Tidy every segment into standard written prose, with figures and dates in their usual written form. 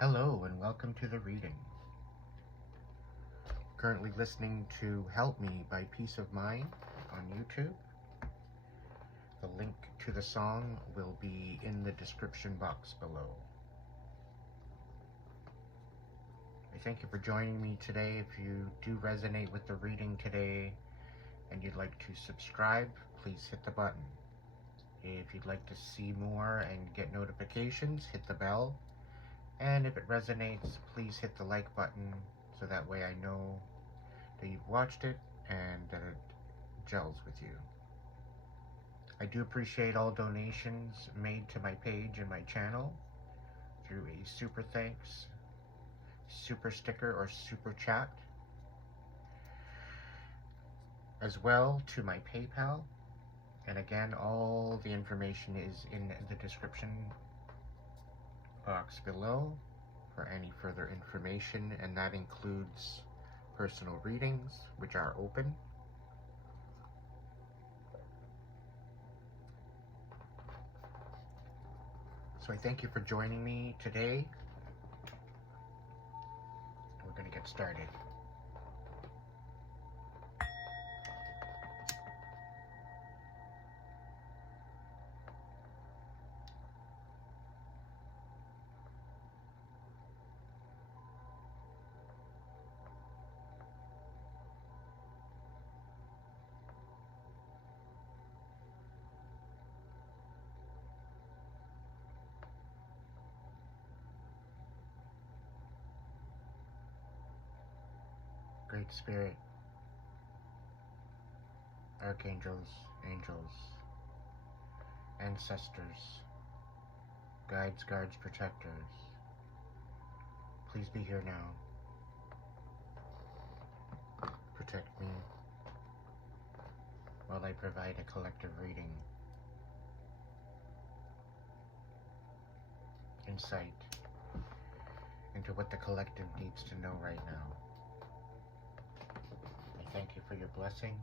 Hello and welcome to the reading. Currently listening to Help Me by Peace of Mind on YouTube. The link to the song will be in the description box below. I thank you for joining me today. If you do resonate with the reading today and you'd like to subscribe, please hit the button. If you'd like to see more and get notifications, hit the bell. And if it resonates, please hit the like button so that way I know that you've watched it and that it gels with you. I do appreciate all donations made to my page and my channel through a super thanks, super sticker, or super chat, as well to my PayPal. And again, all the information is in the description box below for any further information, and that includes personal readings, which are open. So I thank you for joining me today. We're going to get started. Great Spirit, Archangels, Angels, Ancestors, Guides, Guards, Protectors, please be here now. Protect me while I provide a collective reading. Insight into what the collective needs to know right now. I thank you for your blessings.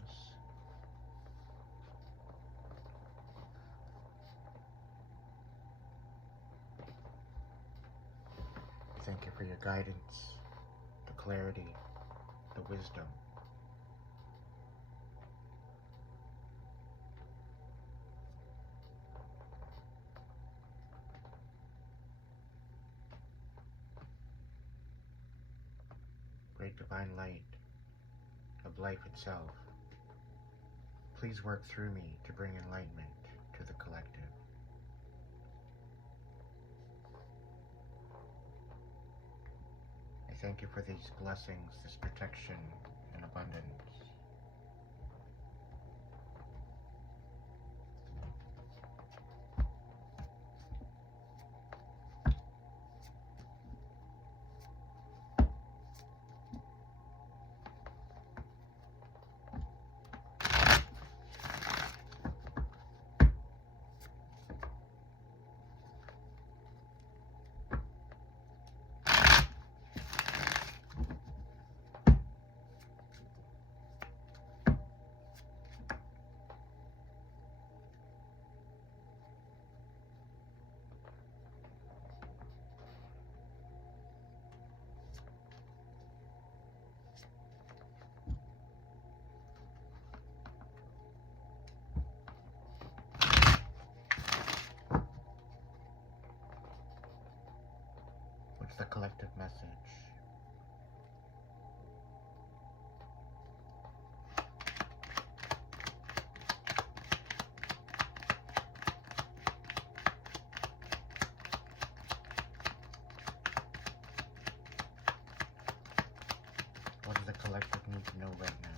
I thank you for your guidance, the clarity, the wisdom. Great divine light of life itself, please work through me to bring enlightenment to the collective. I thank you for these blessings, this protection and abundance. What's the collective message? What does the collective need to know right now?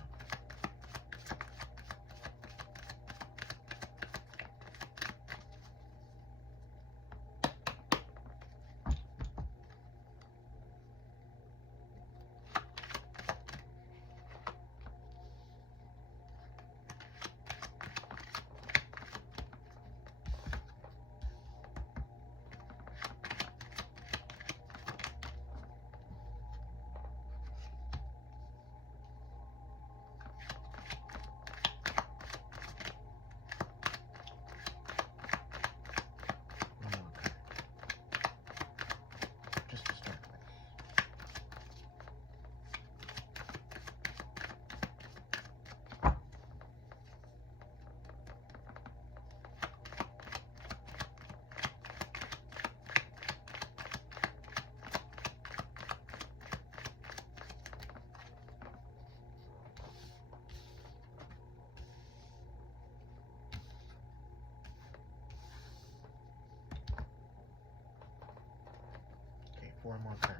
4 more cards.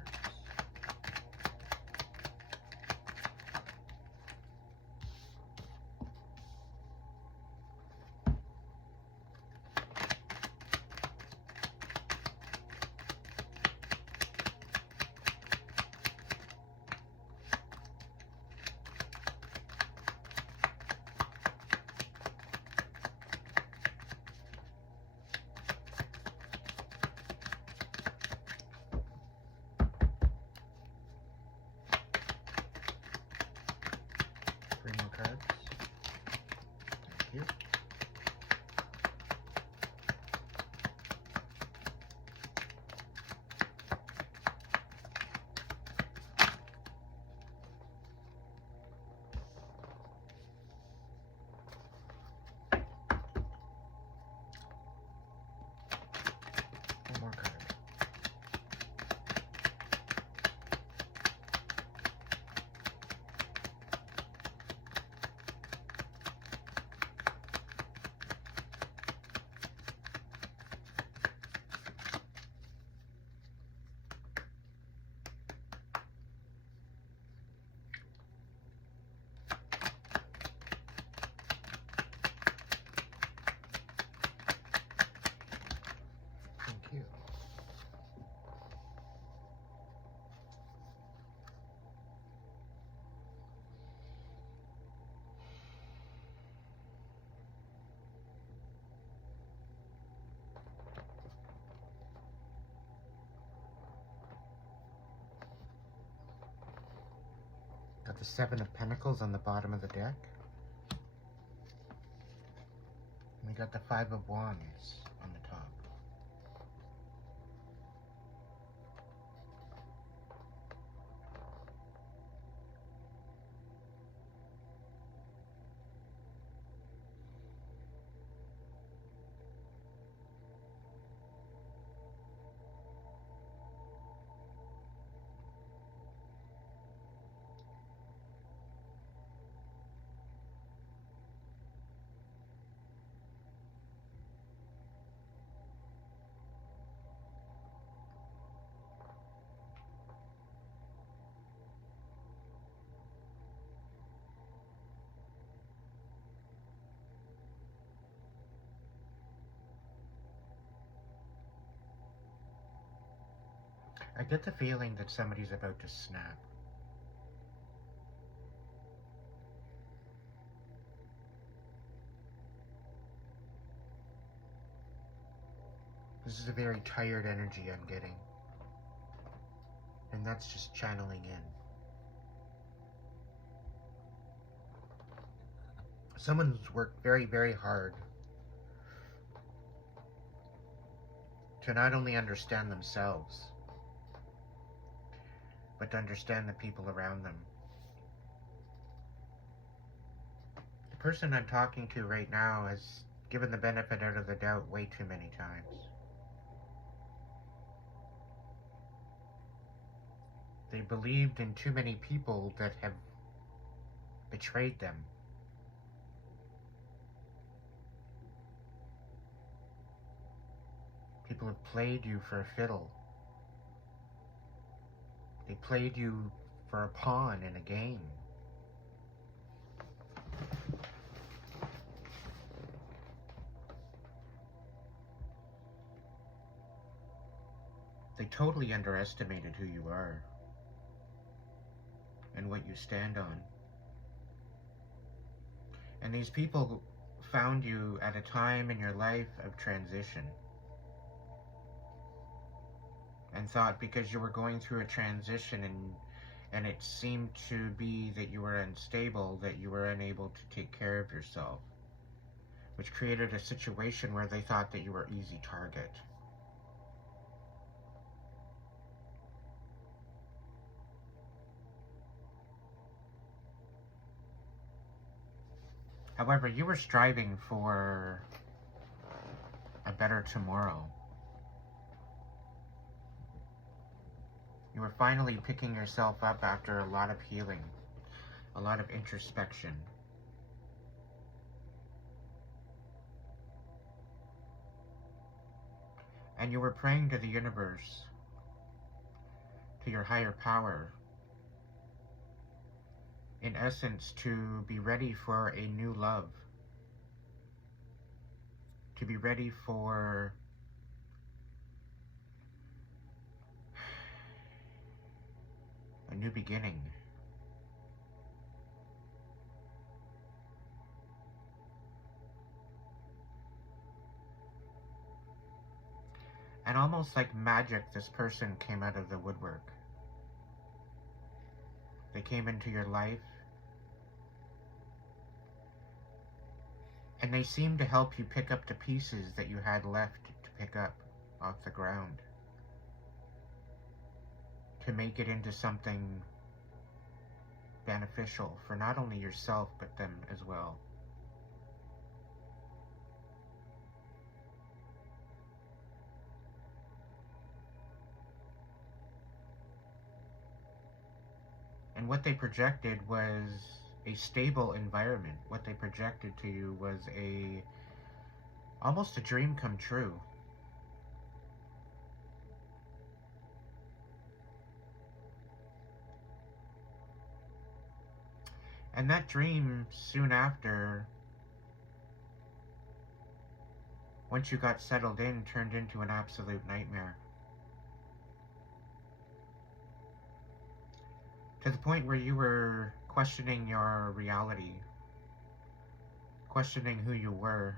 Cards. Thank you. One more card. Thank you. Got the 7 of Pentacles on the bottom of the deck. And we got the 5 of Wands on the top. I get the feeling that somebody's about to snap. This is a very tired energy I'm getting. And that's just channeling in. Someone's worked very, very hard to not only understand themselves, but to understand the people around them. The person I'm talking to right now has given the benefit out of the doubt way too many times. They believed in too many people that have betrayed them. People have played you for a fiddle. They played you for a pawn in a game. They totally underestimated who you are and what you stand on. And these people found you at a time in your life of transition and thought because you were going through a transition and it seemed to be that you were unstable, that you were unable to take care of yourself, which created a situation where they thought that you were easy target. However, you were striving for a better tomorrow. You were finally picking yourself up after a lot of healing, a lot of introspection. And you were praying to the universe to your higher power. In essence, to be ready for a new love. To be ready for a new beginning. And almost like magic, this person came out of the woodwork. They came into your life, and they seemed to help you pick up the pieces that you had left to pick up off the ground, to make it into something beneficial for not only yourself, but them as well. And what they projected was a stable environment. What they projected to you was almost a dream come true. And that dream, soon after, once you got settled in, turned into an absolute nightmare. To the point where you were questioning your reality, questioning who you were,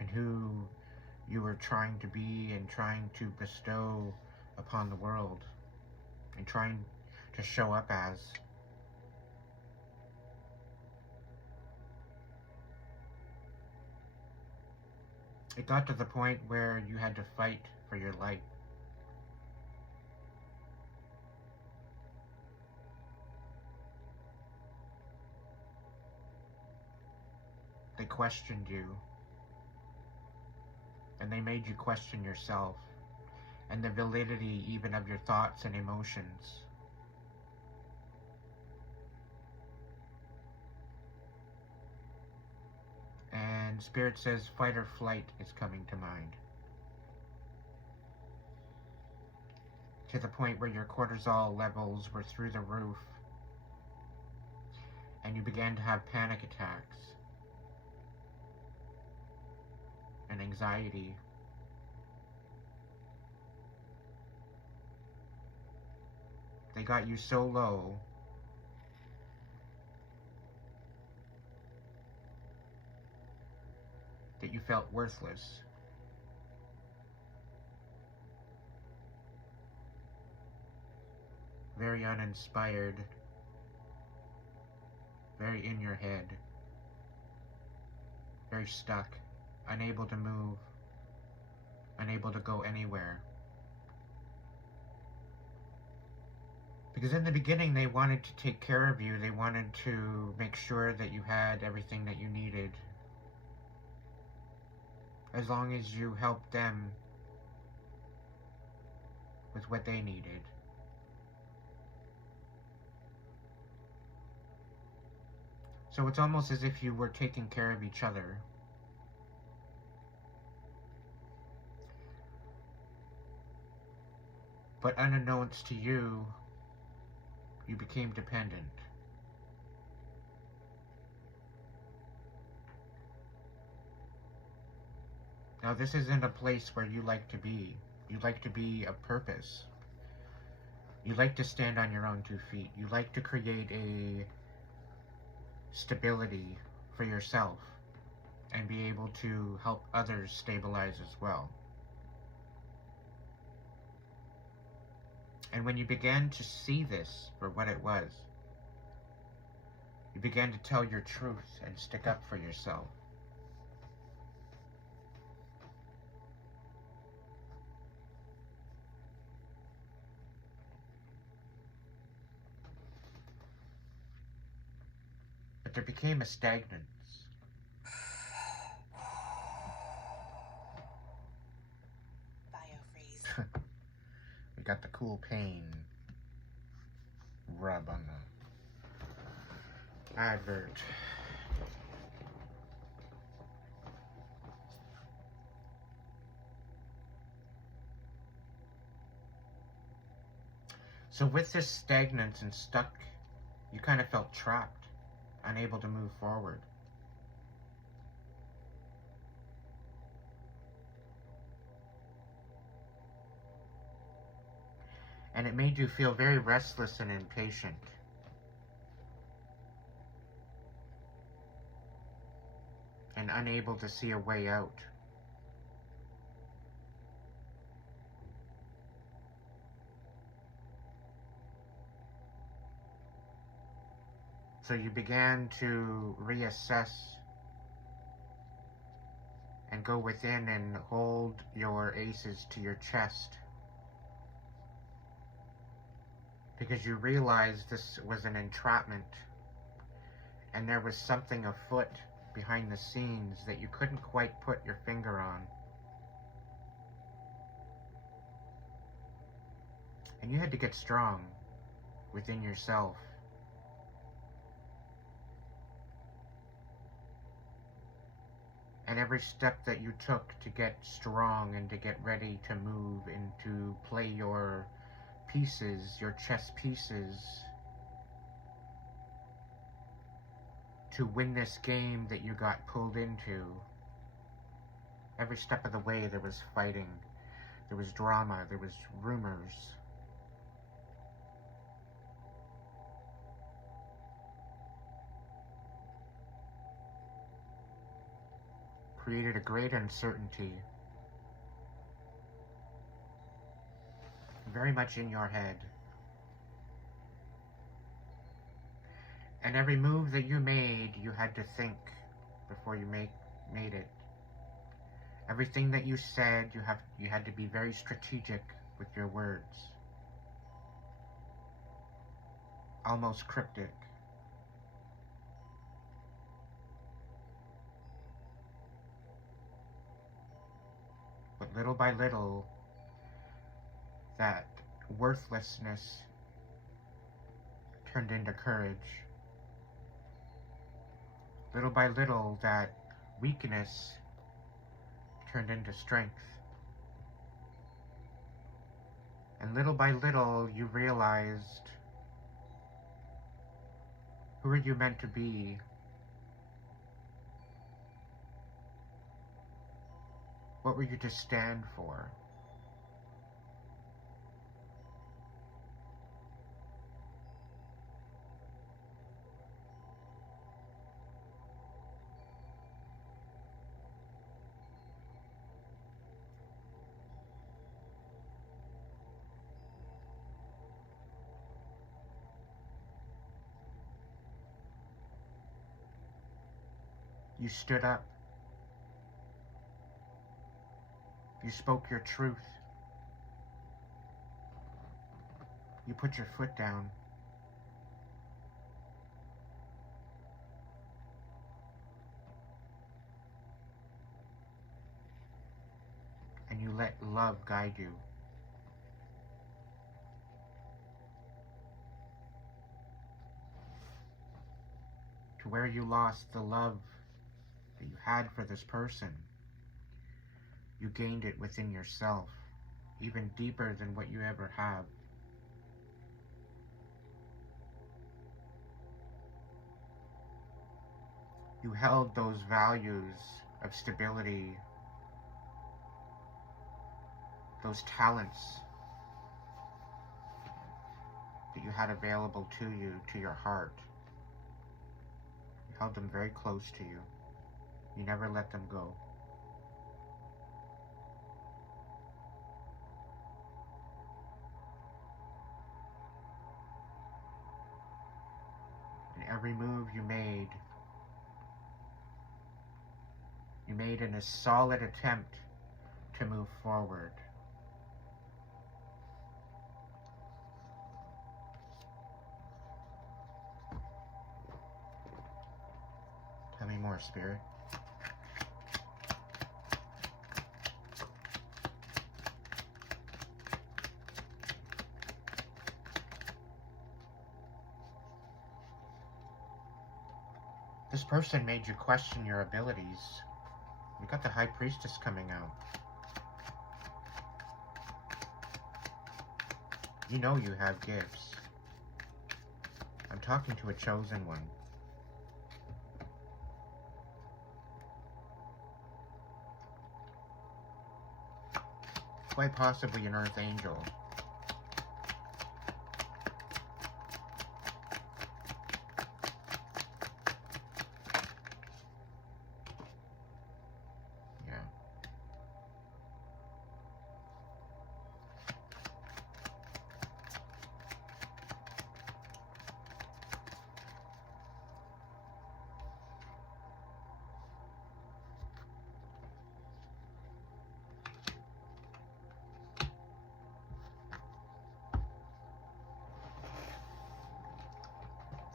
and who you were trying to be and trying to bestow upon the world, and trying to show up as. It got to the point where you had to fight for your life. They questioned you, and they made you question yourself and the validity even of your thoughts and emotions. And Spirit says fight or flight is coming to mind. To the point where your cortisol levels were through the roof, and you began to have panic attacks and anxiety. They got you so low that you felt worthless. Very uninspired, very in your head, very stuck, unable to move, unable to go anywhere. Because in the beginning they wanted to take care of you, they wanted to make sure that you had everything that you needed, as long as you helped them with what they needed. So it's almost as if you were taking care of each other. But unbeknownst to you, you became dependent. Now this isn't a place where you like to be. You like to be of purpose. You like to stand on your own 2 feet. You like to create a stability for yourself and be able to help others stabilize as well. And when you began to see this for what it was, you began to tell your truth and stick up for yourself. But there became a stagnance. Biofreeze. We got the cool pain rub on the advert. So with this stagnant and stuck, you kind of felt trapped, unable to move forward. And it made you feel very restless and impatient. And unable to see a way out. So you began to reassess and go within and hold your aces to your chest. Because you realized this was an entrapment and there was something afoot behind the scenes that you couldn't quite put your finger on. And you had to get strong within yourself. And every step that you took to get strong and to get ready to move and to play your pieces, your chess pieces, to win this game that you got pulled into, every step of the way there was fighting, there was drama, there was rumors. Created a great uncertainty, very much in your head. And every move that you made, you had to think before you made it. Everything that you said, you had to be very strategic with your words. Almost cryptic. But little by little, that worthlessness turned into courage. Little by little, that weakness turned into strength. And little by little, you realized, who are you meant to be? What were you to stand for? You stood up. You spoke your truth. You put your foot down. And you let love guide you. To where you lost the love that you had for this person, you gained it within yourself, even deeper than what you ever have. You held those values of stability, those talents that you had available to you, to your heart. You held them very close to you. You never let them go. And every move you made in a solid attempt to move forward. Tell me more, Spirit. This person made you question your abilities. You got the High Priestess coming out. You know you have gifts. I'm talking to a chosen one. Quite possibly an earth angel. Yeah.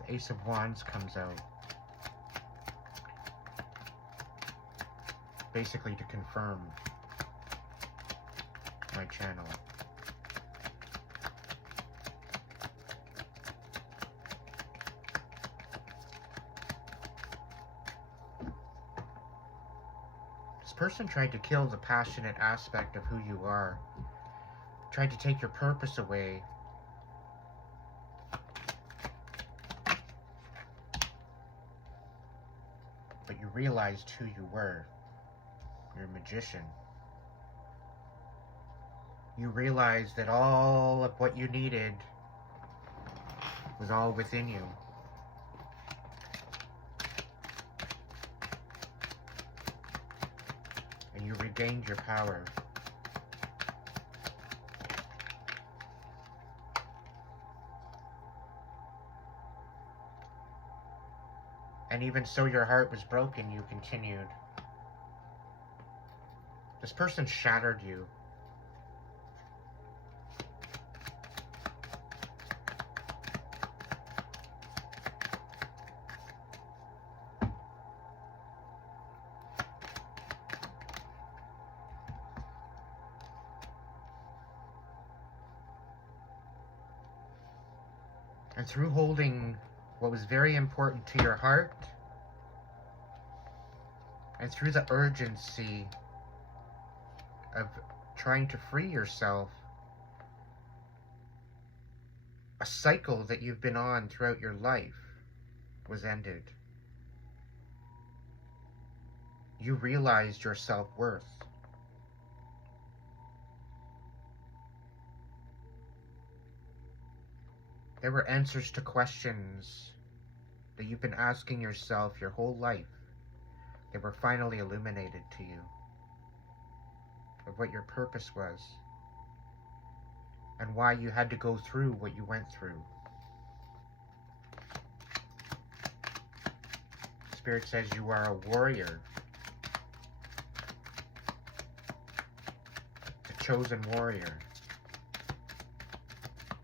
The Ace of Wands comes out. Basically to confirm my channel. This person tried to kill the passionate aspect of who you are. Tried to take your purpose away. But you realized who you were. You're a magician. You realized that all of what you needed was all within you. And you regained your power. And even so your heart was broken, you continued. This person shattered you. And through holding what was very important to your heart, and through the urgency of trying to free yourself, a cycle that you've been on throughout your life was ended. You realized your self-worth. There were answers to questions that you've been asking yourself your whole life that were finally illuminated to you of what your purpose was and why you had to go through what you went through. Spirit says you are a warrior, a chosen warrior,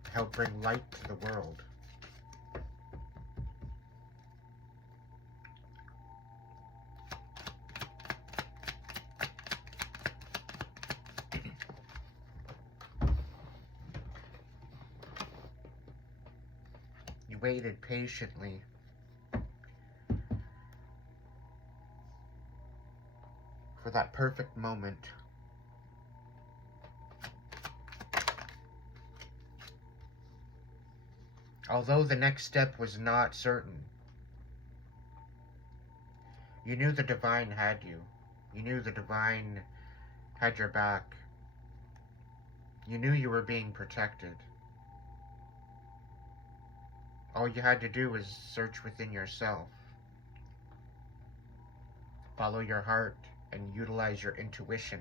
to help bring light to the world. You waited patiently for that perfect moment. Although the next step was not certain, you knew the divine had you. You knew the divine had your back. You knew you were being protected. All you had to do was search within yourself. Follow your heart and utilize your intuition.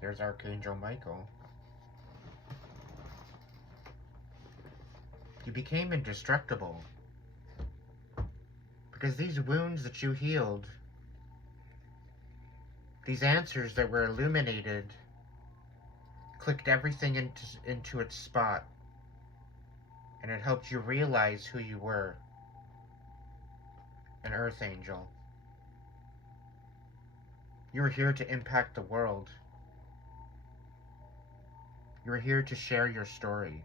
There's Archangel Michael. You became indestructible because these wounds that you healed, these answers that were illuminated, clicked everything into its spot, and it helped you realize who you were. an earth angel. You are here to impact the world. You are here to share your story.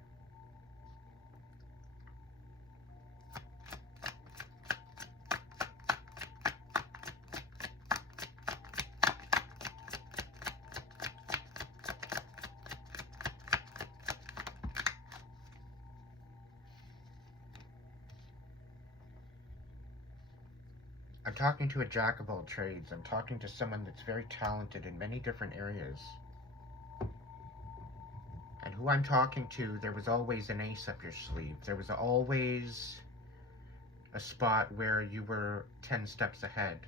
I'm talking to a jack of all trades. I'm talking to someone that's very talented in many different areas. And who I'm talking to, there was always an ace up your sleeve. There was always a spot where you were 10 steps ahead.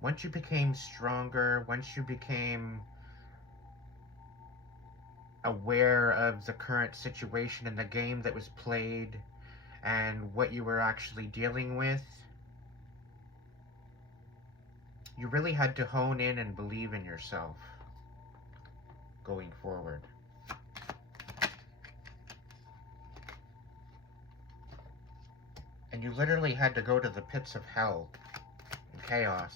Once you became stronger, once you became aware of the current situation in the game that was played, and what you were actually dealing with, you really had to hone in and believe in yourself going forward. And you literally had to go to the pits of hell and chaos.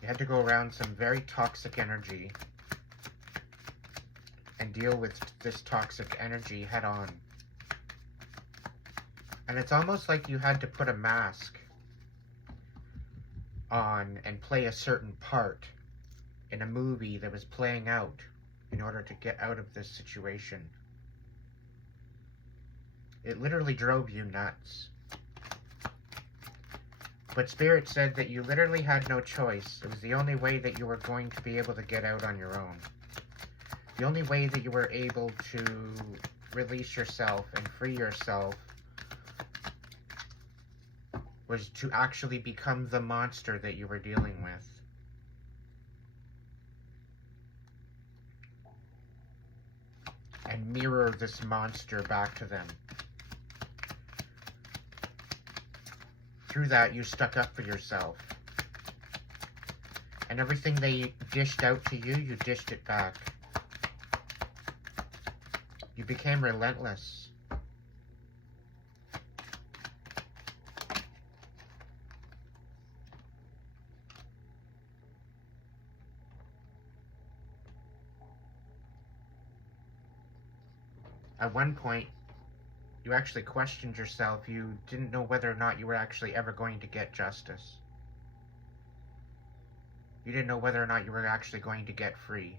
You had to go around some very toxic energy and deal with this toxic energy head on. And it's almost like you had to put a mask on and play a certain part in a movie that was playing out in order to get out of this situation. It literally drove you nuts. But Spirit said that you literally had no choice. It was the only way that you were going to be able to get out on your own. The only way that you were able to release yourself and free yourself was to actually become the monster that you were dealing with. And mirror this monster back to them. Through that, you stuck up for yourself. And everything they dished out to you, you dished it back. You became relentless. At one point, you actually questioned yourself. You didn't know whether or not you were actually ever going to get justice. You didn't know whether or not you were actually going to get free.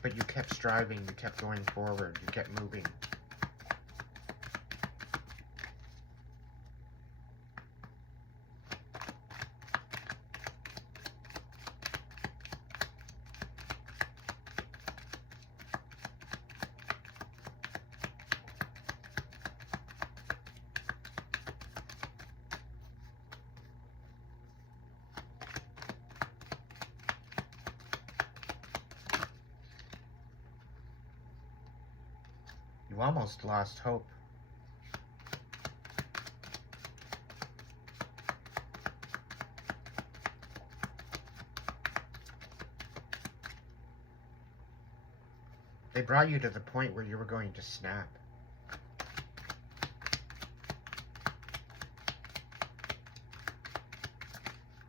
But you kept striving, you kept going forward, you kept moving. You almost lost hope. They brought you to the point where you were going to snap.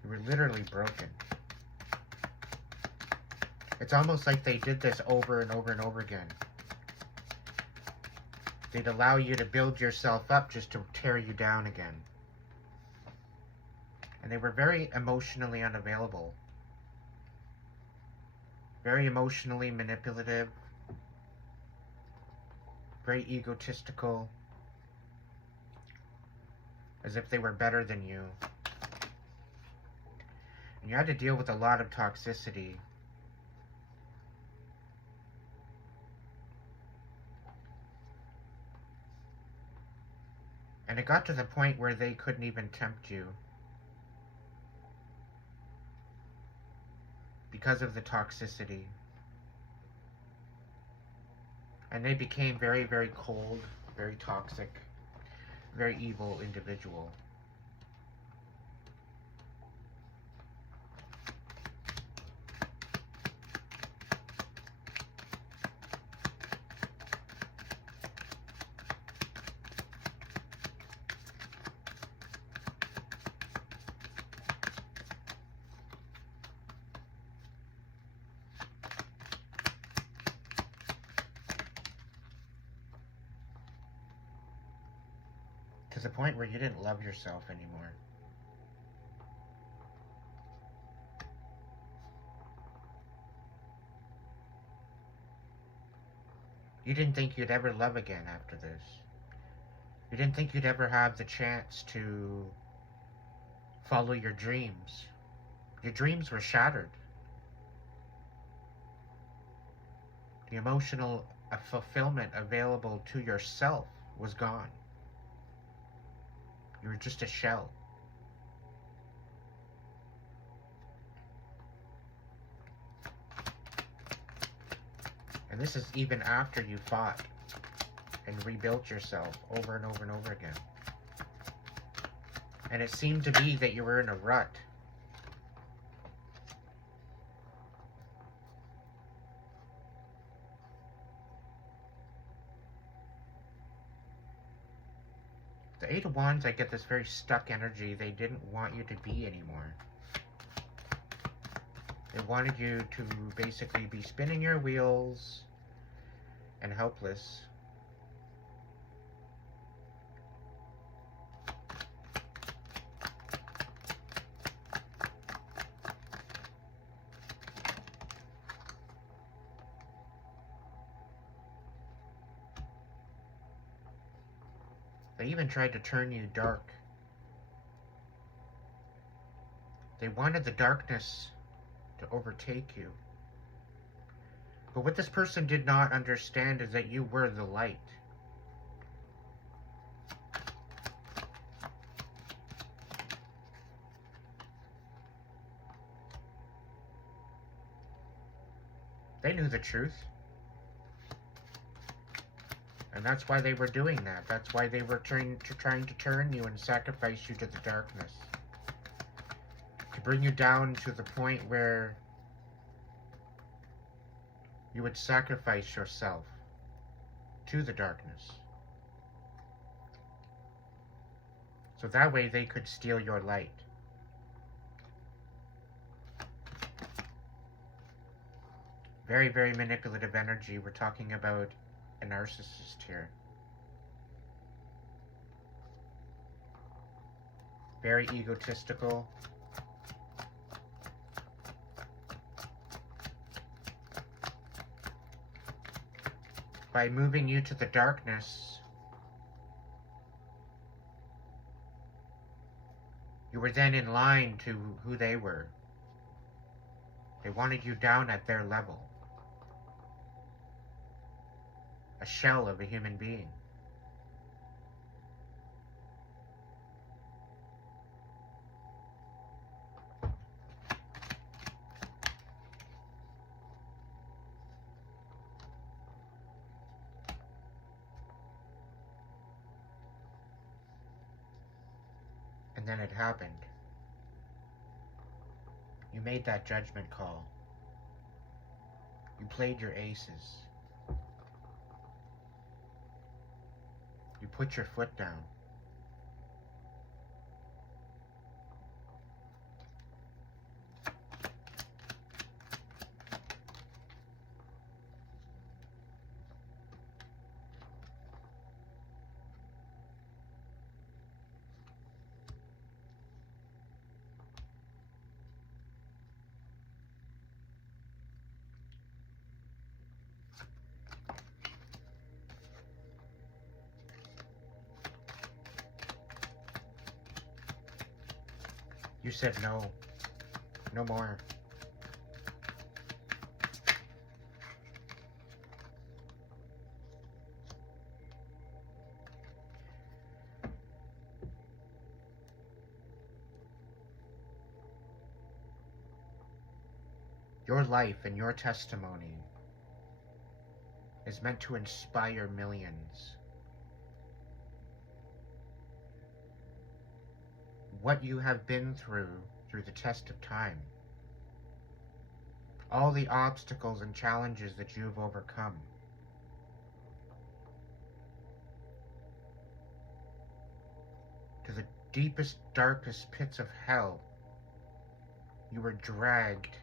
You were literally broken. It's almost like they did this over and over and over again. They'd allow you to build yourself up just to tear you down again. And they were very emotionally unavailable. Very emotionally manipulative. Very egotistical. As if they were better than you. And you had to deal with a lot of toxicity. And it got to the point where they couldn't even tempt you. Because of the toxicity. And they became very, very cold, very toxic, very evil individual. To the point where you didn't love yourself anymore. You didn't think you'd ever love again after this. You didn't think you'd ever have the chance to follow your dreams. Your dreams were shattered. The emotional fulfillment available to yourself was gone. You were just a shell. And this is even after you fought and rebuilt yourself over and over and over again. And it seemed to be that you were in a rut. The Eight of Wands, I get this very stuck energy. They didn't want you to be anymore. They wanted you to basically be spinning your wheels and helpless. They even tried to turn you dark. They wanted the darkness to overtake you. But what this person did not understand is that you were the light. They knew the truth. And that's why they were doing that. That's why they were trying to turn you and sacrifice you to the darkness. To bring you down to the point where you would sacrifice yourself to the darkness. So that way they could steal your light. Very, very manipulative energy. We're talking about a narcissist here. Very egotistical. By moving you to the darkness, you were then in line to who they were. They wanted you down at their level. A shell of a human being. And then it happened. You made that judgment call. You played your aces. You put your foot down. You said no. No more. Your life and your testimony is meant to inspire millions. What you have been through the test of time. All the obstacles and challenges that you've overcome. To the deepest, darkest pits of hell, you were dragged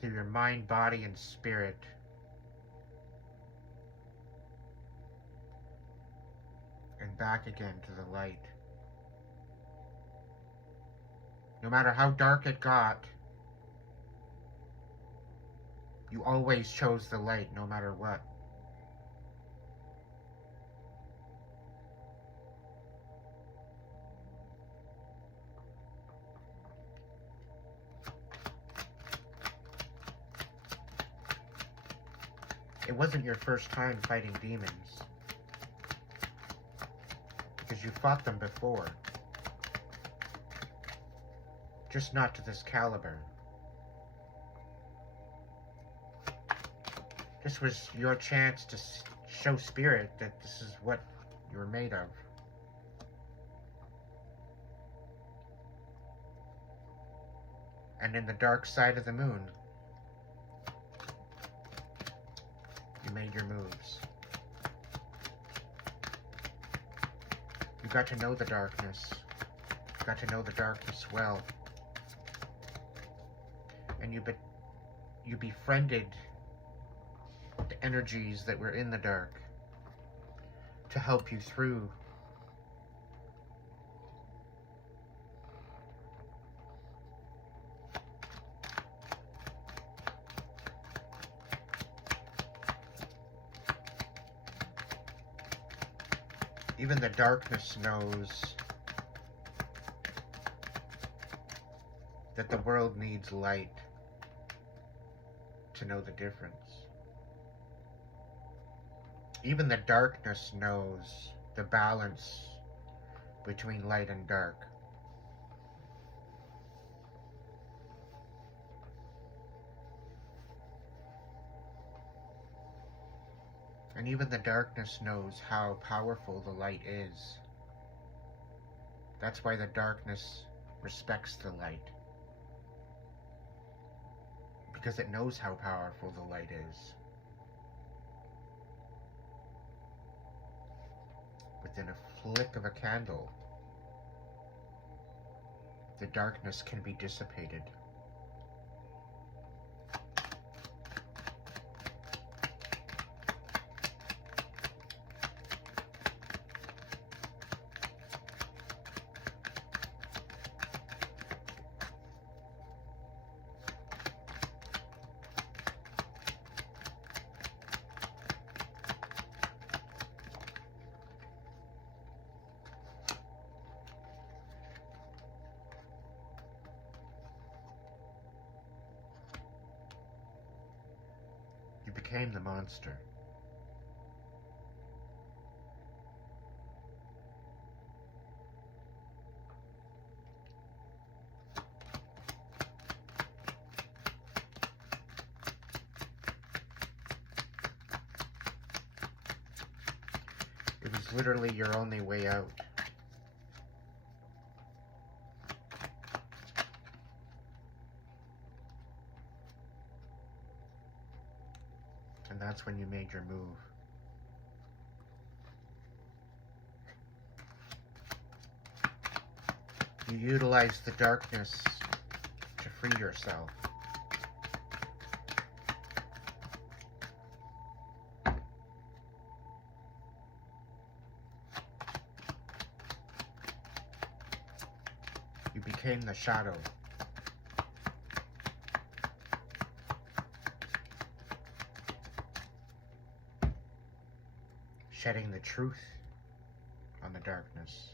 through your mind, body, and spirit back again to the light. No matter how dark it got, you always chose the light no matter what. It wasn't your first time fighting demons, because you fought them before. Just not to this caliber. This was your chance to show Spirit that this is what you're made of. And in the dark side of the moon, you made your moves. You got to know the darkness. You got to know the darkness well. And you befriended the energies that were in the dark to help you through. Even the darkness knows that the world needs light to know the difference. Even the darkness knows the balance between light and dark. And even the darkness knows how powerful the light is. That's why the darkness respects the light. Because it knows how powerful the light is. Within a flick of a candle, the darkness can be dissipated. You became the monster. It was literally your only way out. And that's when you made your move. You utilized the darkness to free yourself. You became the shadow. Shedding the truth on the darkness.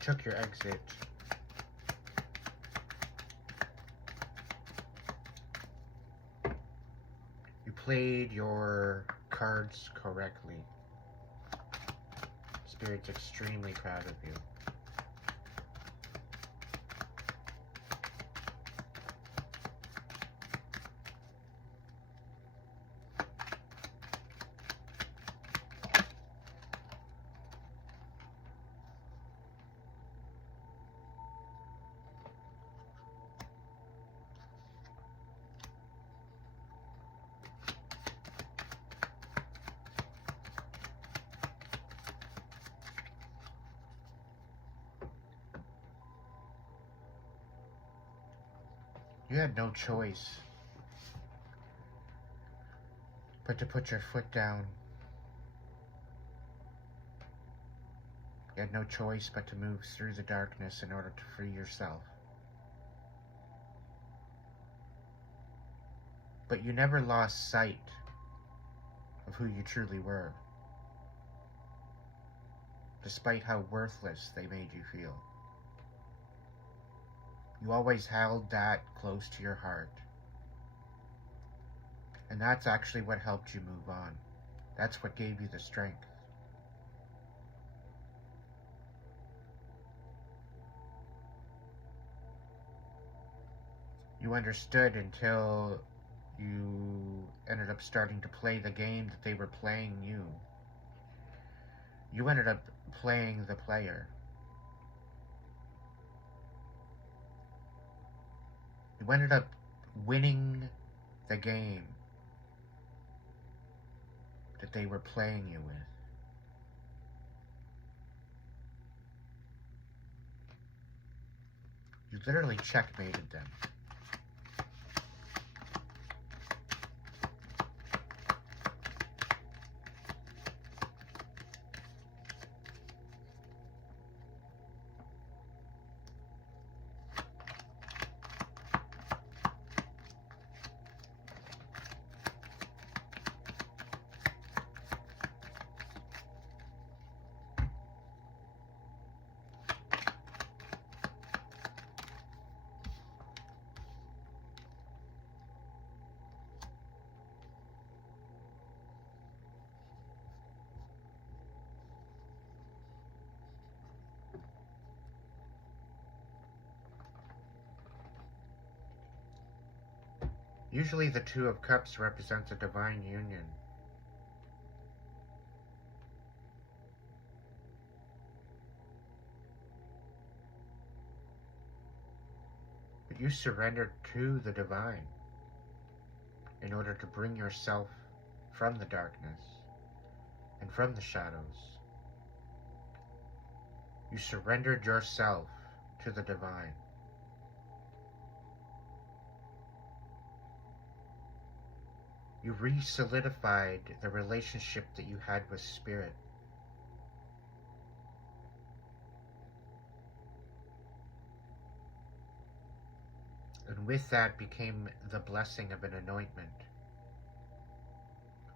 took your exit. You played your cards correctly. Spirit's extremely proud of you. You had no choice but to put your foot down. You had no choice but to move through the darkness in order to free yourself. But you never lost sight of who you truly were, despite how worthless they made you feel. You always held that close to your heart. And that's actually what helped you move on. That's what gave you the strength. You understood until you ended up starting to play the game that they were playing you. You ended up playing the player. You ended up winning the game that they were playing you with. You literally checkmated them. Usually the Two of Cups represents a divine union. But you surrendered to the divine in order to bring yourself from the darkness and from the shadows. You surrendered yourself to the divine. You re-solidified the relationship that you had with Spirit. And with that became the blessing of an anointment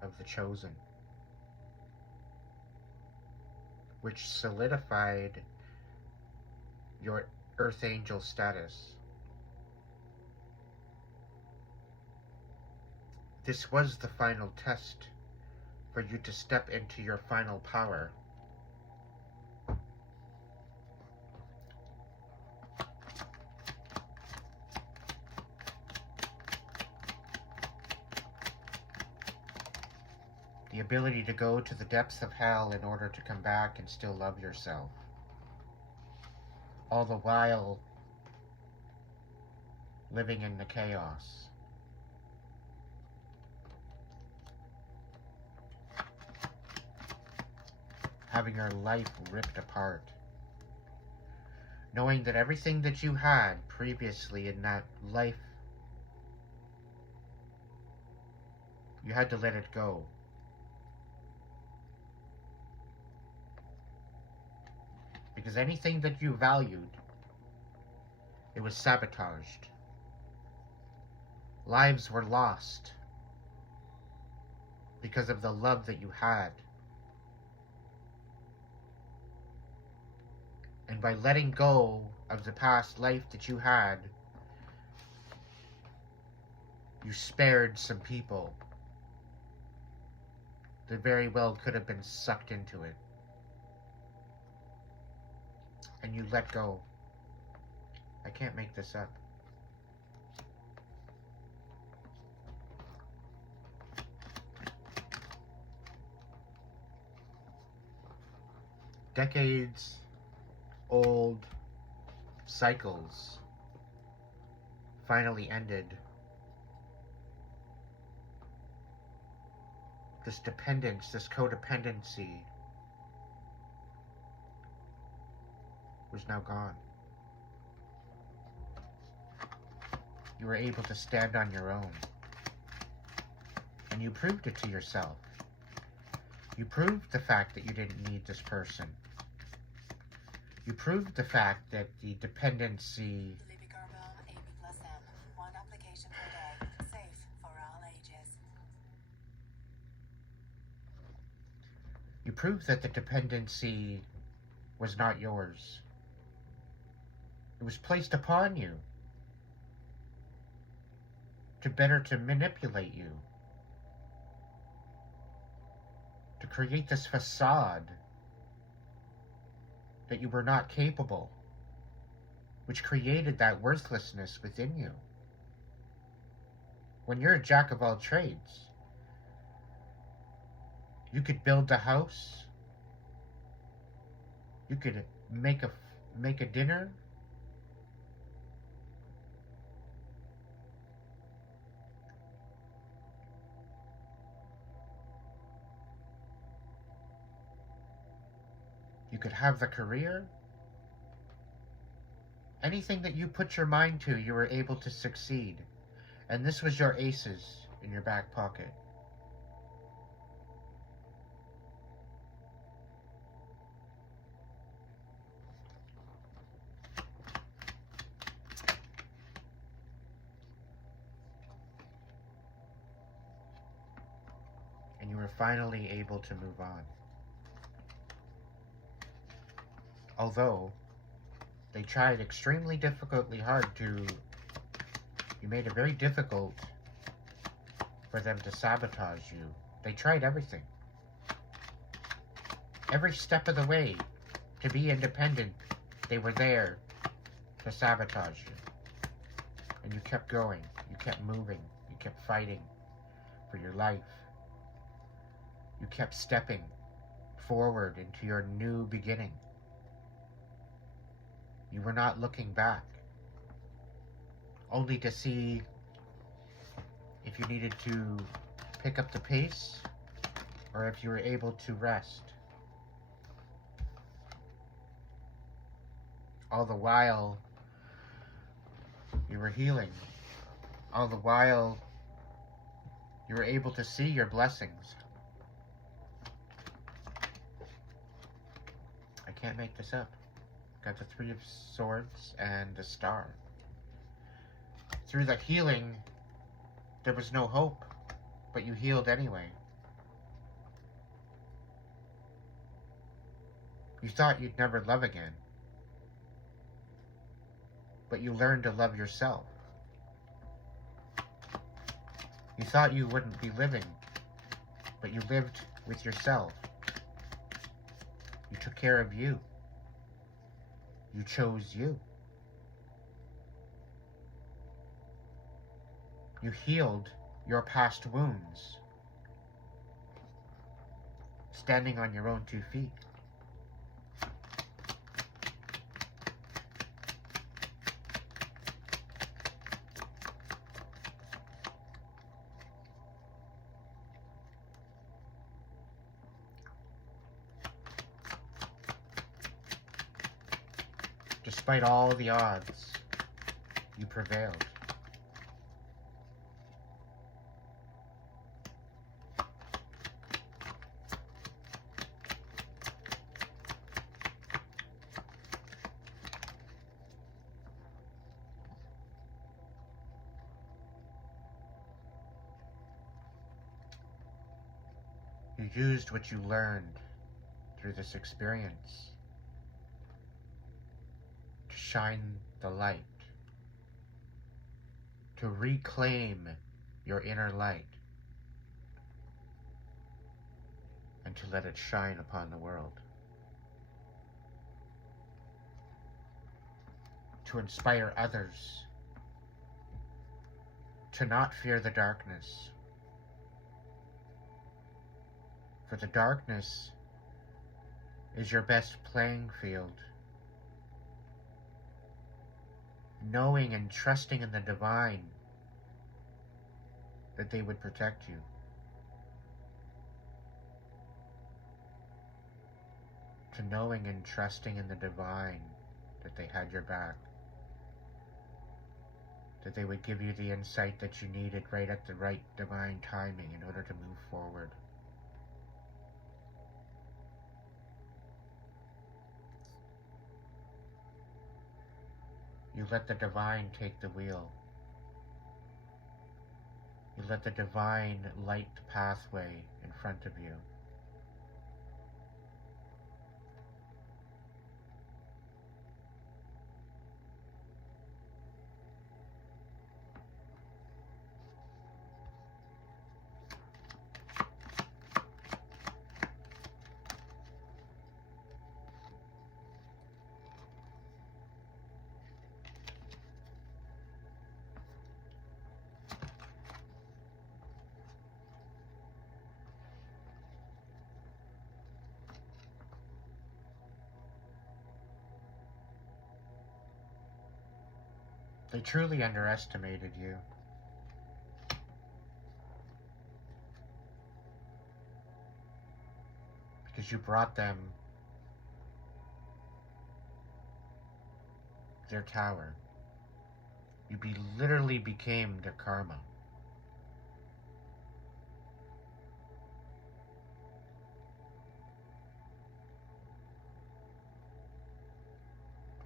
of the chosen, which solidified your earth angel status. This was the final test for you to step into your final power. The ability to go to the depths of hell in order to come back and still love yourself. All the while living in the chaos. Having your life ripped apart. Knowing that everything that you had previously in that life, you had to let it go. Because anything that you valued, it was sabotaged. Lives were lost because of the love that you had. And by letting go of the past life that you had, you spared some people that very well could have been sucked into it. And you let go. I can't make this up. Decades old cycles finally ended. This dependence, this codependency was now gone. You were able to stand on your own. And you proved it to yourself. You proved the fact that you didn't need this person. You proved the fact that the dependency One application per day, safe for all ages. You proved that the dependency was not yours. It was placed upon you to manipulate you, to create this facade that you were not capable, which created that worthlessness within you. When you're a jack of all trades, you could build a house, you could make a dinner, you could have the career. Anything that you put your mind to, you were able to succeed. And this was your aces in your back pocket. And you were finally able to move on. Although they tried extremely hard to, you made it very difficult for them to sabotage you. They tried everything. Every step of the way to be independent, they were there to sabotage you. And you kept going, you kept moving, you kept fighting for your life. You kept stepping forward into your new beginning. You were not looking back, only to see if you needed to pick up the pace or if you were able to rest. All the while you were healing. All the while you were able to see your blessings. I can't make this up. Got the Three of Swords and the Star. Through that healing, there was no hope, but you healed anyway. You thought you'd never love again, but you learned to love yourself. You thought you wouldn't be living, but you lived with yourself. You took care of you. You chose you. You healed your past wounds, standing on your own 2 feet. Despite all the odds, you prevailed. You used what you learned through this experience shine the light, to reclaim your inner light, and to let it shine upon the world. To inspire others to not fear the darkness. For the darkness is your best playing field. Knowing and trusting in the divine that they would protect you. To knowing and trusting in the divine that they had your back. That they would give you the insight that you needed right at the right divine timing in order to move forward. You let the divine take the wheel. You let the divine light the pathway in front of you. They truly underestimated you. Because you brought them their tower. You literally became their karma.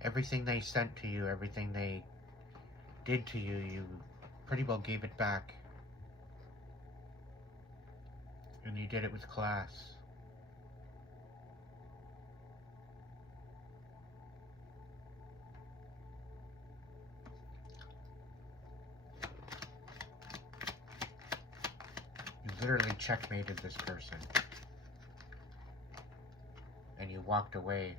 Everything they sent to you, everything they did to you, you pretty well gave it back. And you did it with class. You literally checkmated this person. And you walked away.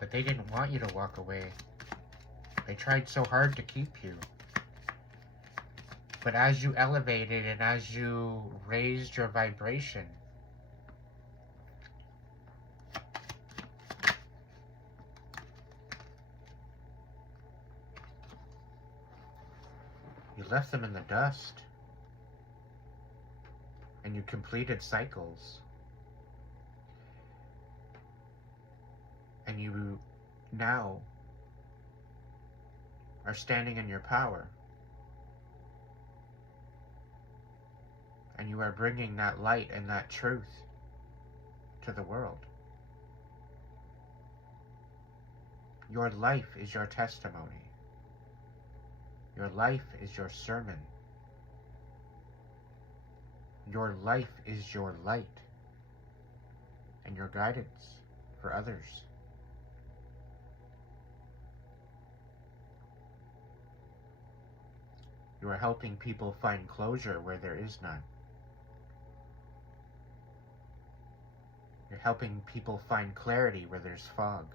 But they didn't want you to walk away. They tried so hard to keep you. But as you elevated and as you raised your vibration, you left them in the dust. And you completed cycles. And you now are standing in your power. And you are bringing that light and that truth to the world. Your life is your testimony. Your life is your sermon. Your life is your light and your guidance for others. You are helping people find closure where there is none. You're helping people find clarity where there's fog.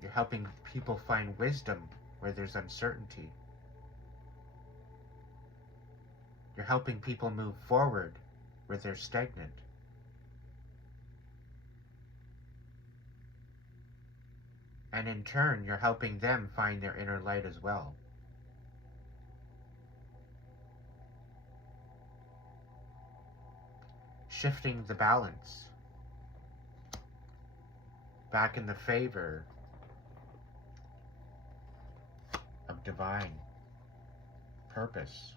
You're helping people find wisdom where there's uncertainty. You're helping people move forward where they're stagnant. And in turn, you're helping them find their inner light as well. Shifting the balance back in the favor of divine purpose,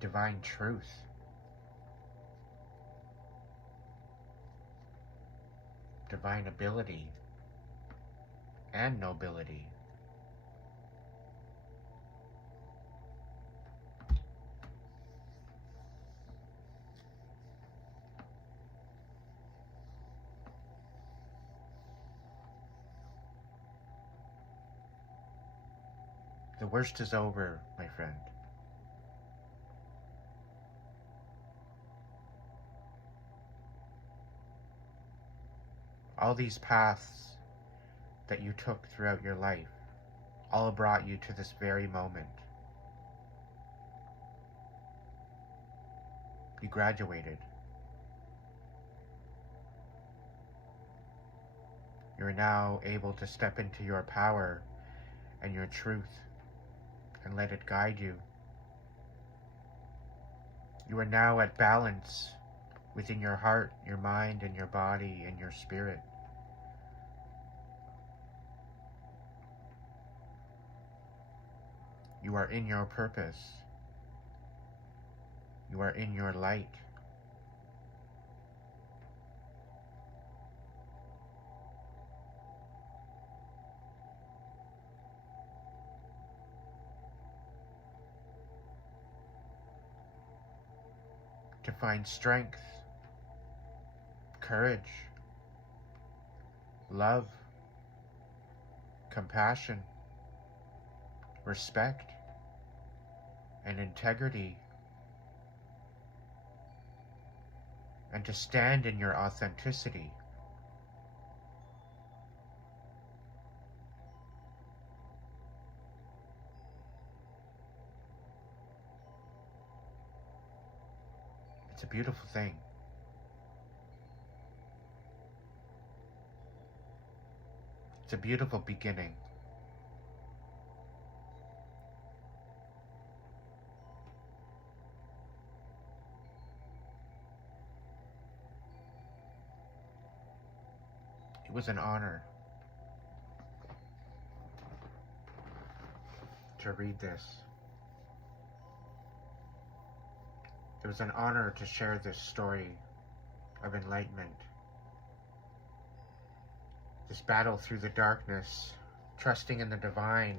divine truth, divine ability and nobility. The worst is over, my friend. All these paths that you took throughout your life all brought you to this very moment. You graduated. You're now able to step into your power and your truth and let it guide you. You are now at balance within your heart, your mind, and your body, and your spirit. You are in your purpose. You are in your light. To find strength, courage, love, compassion, respect, and integrity, and to stand in your authenticity. It's a beautiful thing. It's a beautiful beginning. It was an honor to read this. It was an honor to share this story of enlightenment. This battle through the darkness, trusting in the divine,